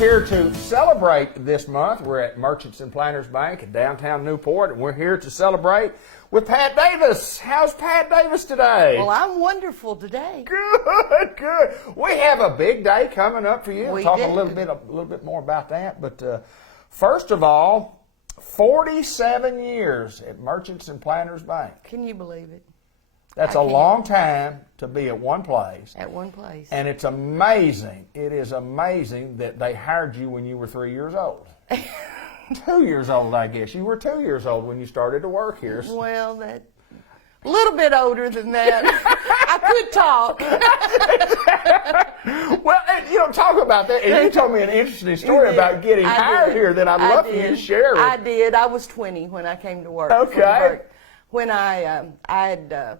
here to celebrate this month. We're at Merchants and Planters Bank in downtown Newport, and we're here to celebrate with Pat Davis. How's Pat Davis today? Well, I'm wonderful today. Good, good. We have a big day coming up for you. We We'll talk do. a little bit more about that. But first of all, 47 years at Merchants and Planters Bank. Can you believe it? That's a long time to be at one place. At one place. And it's amazing. It is amazing that they hired you when you were 3 years old. 2 years old, I guess. You were 2 years old when you started to work here. Well, that a little bit older than that. I could talk. Well, talk about that. And you told me an interesting story about getting hired here that I'd love for you to share with. I did. I was 20 when I came to work. Okay. When I had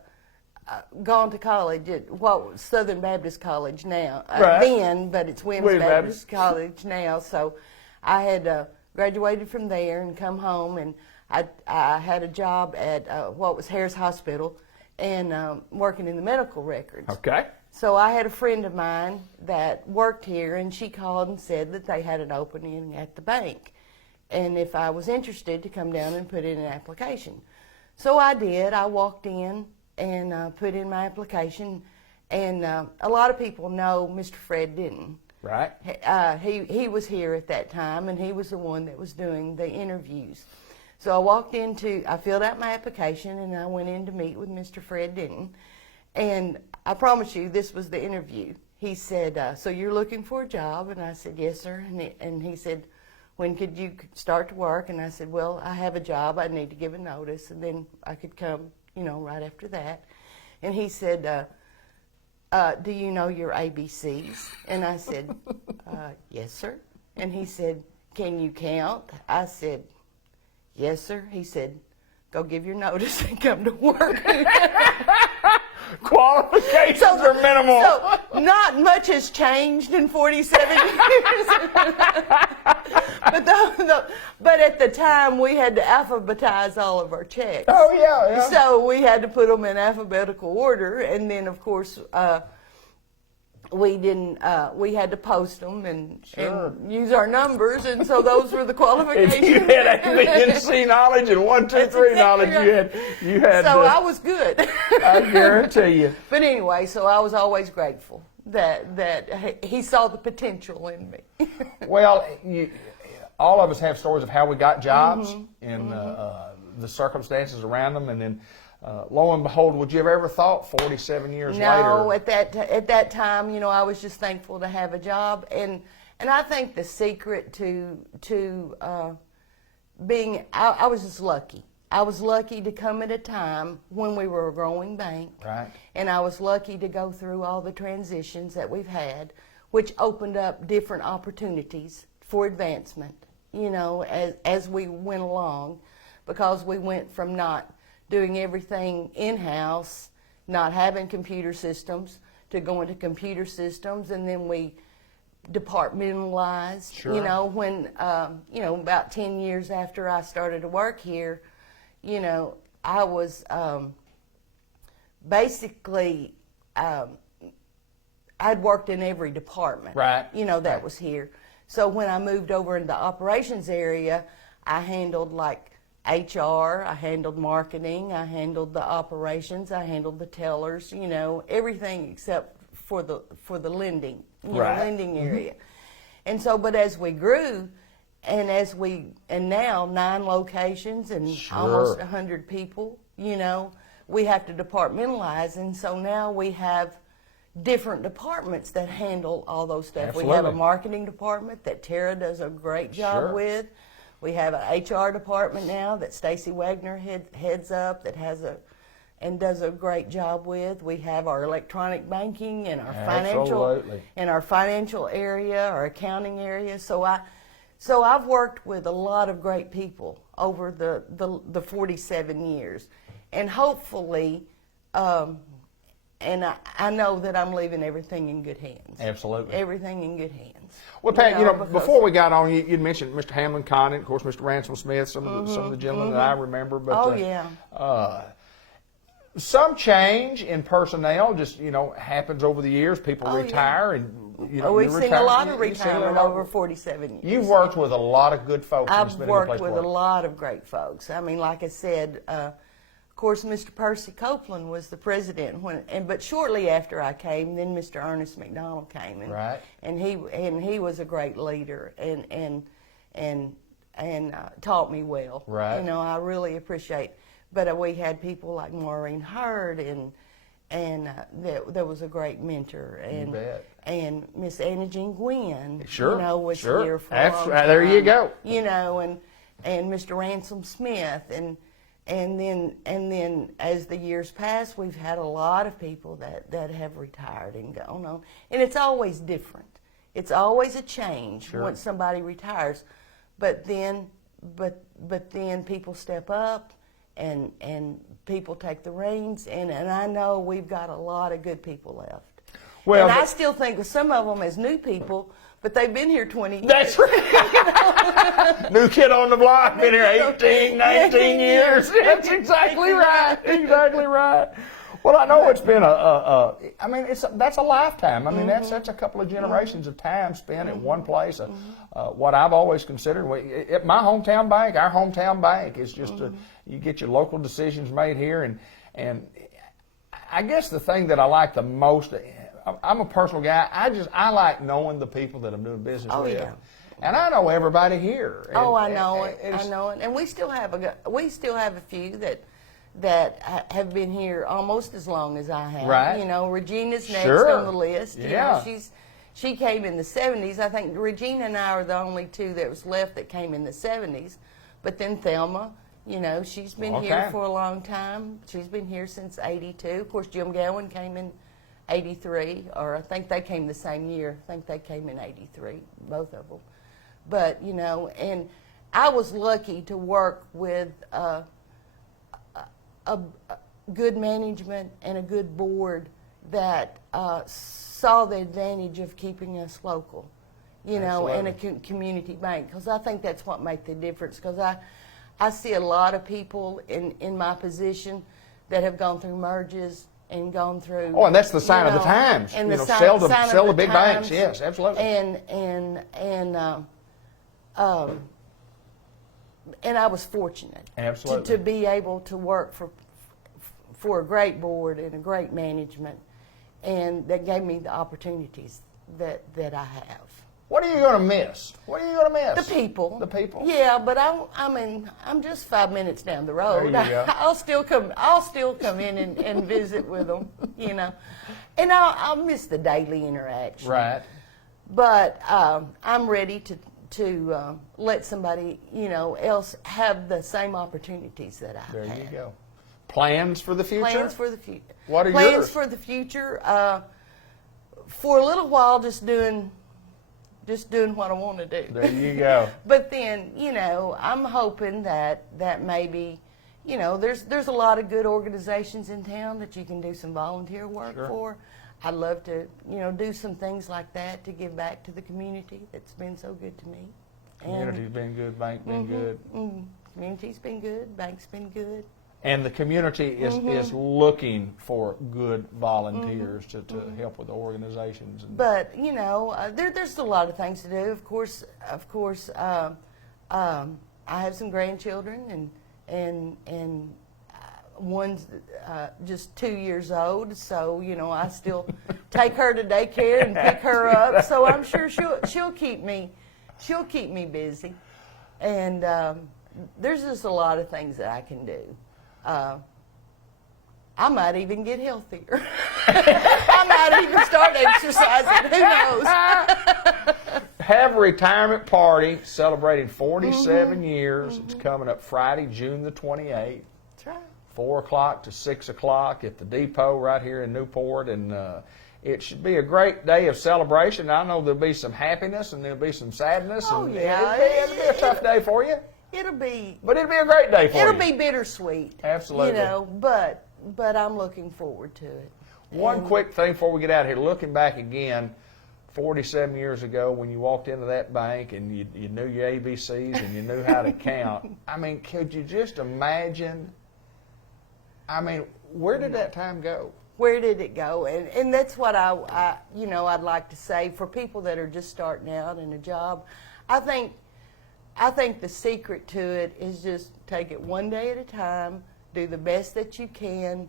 gone to college at Southern Baptist College now. Right. Then, but it's Williams Baptist College now. So I had graduated from there and come home, and I had a job at what was Harris Hospital and working in the medical records. Okay. So I had a friend of mine that worked here, and she called and said that they had an opening at the bank, and if I was interested to come down and put in an application. So I did. I walked in and put in my application, and a lot of people know Mr. Fred Denton. Right. He was here at that time, and he was the one that was doing the interviews. So I filled out my application, and I went in to meet with Mr. Fred Denton. And I promise you, this was the interview. He said, so you're looking for a job? And I said, yes, sir. And he said, when could you start to work? And I said, well, I have a job. I need to give a notice, and then I could come, right after that. And he said, do you know your ABCs? And I said, yes, sir. And he said, can you count? I said, yes, sir. He said, go give your notice and come to work. Qualifications are minimal. So not much has changed in 47 years. But at the time, we had to alphabetize all of our checks. Oh, yeah. So we had to put them in alphabetical order, and then, of course, we had to post them and use our numbers, and so those were the qualifications. If you had A, B, and C knowledge and 1, 2, 3 knowledge, you had. So I was good. I guarantee you. But anyway, so I was always grateful that he saw the potential in me. Well, all of us have stories of how we got jobs and the circumstances around them, and then. Lo and behold, would you have ever thought 47 years later? No, at that time, I was just thankful to have a job, and I think the secret to being, I was just lucky. I was lucky to come at a time when we were a growing bank, right? And I was lucky to go through all the transitions that we've had, which opened up different opportunities for advancement, as we went along, because we went from not doing everything in-house, not having computer systems, to going to computer systems, and then we departmentalized. Sure. When about 10 years after I started to work here, I was basically I'd worked in every department. Right. That was here. So when I moved over into the operations area, I handled HR, I handled marketing, I handled the operations, I handled the tellers, everything except for the lending, lending area. And so, but as we grew, and now 9 locations and almost 100 people, we have to departmentalize, and so now we have different departments that handle all those stuff. Absolutely. We have a marketing department that Tara does a great job with. We have an HR department now that Stacy Wagner heads up and does a great job with. We have our electronic banking and our financial area, our accounting area. So I've worked with a lot of great people over the 47 years, and hopefully, and I know that I'm leaving everything in good hands. Absolutely. Everything in good hands. Well, Pat, before we got on, you'd mentioned Mr. Hamlin Condon, of course, Mr. Ransom Smith, some of the gentlemen that I remember. But, Some change in personnel just, happens over the years. People retire and, we've seen a lot of you see a retirement lot. over 47 years. You've worked with a lot of good folks. I've worked with a lot of great folks. I mean, like I said, of course, Mr. Percy Copeland was the president but shortly after I came, then Mr. Ernest McDonald came, and he was a great leader and taught me well. Right. I really appreciate. But we had people like Maureen Hurd, and there was a great mentor, and Miss Anna Jean Gwynn, was here for a long time. There you go. And Mr. Ransom Smith, and then as the years pass, we've had a lot of people that have retired and gone on, and it's always different. It's always a change once somebody retires, but then people step up. And people take the reins, and I know we've got a lot of good people left. Well, and I still think of some of them as new people, but they've been here 20 years. That's right. New kid on the block, been here 18, 19 years. That's exactly right. Exactly right. Well, I know it's been that's a lifetime. I mean, that's a couple of generations of time spent at one place. What I've always considered, at my hometown bank, our hometown bank is just you get your local decisions made here, and I guess the thing that I like the most, I'm a personal guy. I like knowing the people that I'm doing business with. Yeah. And I know everybody here. And, I know it. And we still have a few that have been here almost as long as I have. Right. Regina's next on the list. Yeah. She came in the 70s. I think Regina and I are the only two that was left that came in the 70s. But then Thelma, she's been here for a long time. She's been here since 82. Of course, Jim Gowan came in 83, or I think they came the same year. I think they came in 83, both of them. But, and I was lucky to work with a good management and a good board that saw the advantage of keeping us local, and a community bank, because I think that's what made the difference. Because I see a lot of people in my position that have gone through merges and gone through. Oh, and that's the sign of the times. And sell the big banks. Yes, absolutely. And I was fortunate absolutely to be able to work for a great board and a great management, and that gave me the opportunities that I have. What are you going to miss? What are you going to miss? The people. The people. Yeah, but I'm just 5 minutes down the road. There you go. I'll still come in and visit with them, and I'll miss the daily interaction. Right. But I'm ready to let somebody else have the same opportunities that I have. There you go. Plans for the future? Plans for the future. What are Plans yours? for the future? For a little while, just doing what I want to do. There you go. But then, I'm hoping that maybe, there's a lot of good organizations in town that you can do some volunteer work for. I'd love to, do some things like that to give back to the community that's been so good to me. Community's been good, bank been good. Community's been good, bank's been good. And the community is looking for good volunteers to help with the organizations. But there's a lot of things to do. Of course, I have some grandchildren, and one's just 2 years old. So I still take her to daycare and pick her up. So I'm sure she'll keep me busy. And there's just a lot of things that I can do. I might even get healthier. I might even start exercising. Who knows? Have a retirement party celebrating 47 years. It's coming up Friday, June the 28th. That's right. 4 o'clock to 6 o'clock at the depot right here in Newport. And it should be a great day of celebration. I know there'll be some happiness and there'll be some sadness. Oh, and yeah. It'll be a tough day for you. But it'll be a great day for you. It'll be bittersweet. Absolutely. But I'm looking forward to it. One quick thing before we get out of here, looking back again, 47 years ago when you walked into that bank and you knew your ABCs and you knew how to count. I mean, could you just imagine? I mean, Where did that time go? Where did it go? And that's what I I'd like to say for people that are just starting out in a job. I think the secret to it is just take it one day at a time, do the best that you can,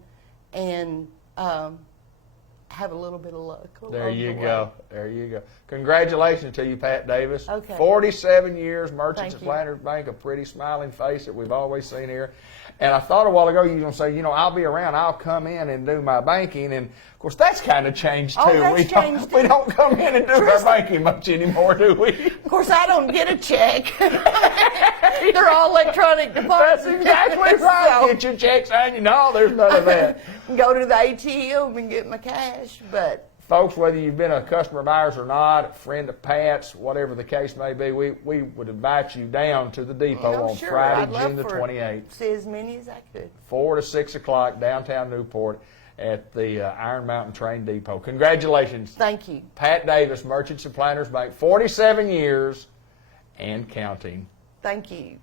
and have a little bit of luck. There you go. There you go. Congratulations to you, Pat Davis. Okay. 47 years, Merchants Thank of you. Flanders Bank, a pretty smiling face that we've always seen here. And I thought a while ago you were going to say, I'll be around, I'll come in and do my banking. And, of course, that's kind of changed, too. Oh, that's changed. We don't come in and do our banking much anymore, do we? Of course, I don't get a check. They're all electronic deposits. That's exactly right. So, Get your check signed. No, there's none of that. go to the ATM and get my cash, but... Folks, whether you've been a customer of ours or not, a friend of Pat's, whatever the case may be, we would invite you down to the depot on sure, Friday, I'd love June the for 28th, see as many as I could. 4 to 6 o'clock, downtown Newport at the Iron Mountain Train Depot. Congratulations. Thank you. Pat Davis, Merchants of Planters Bank, 47 years and counting. Thank you.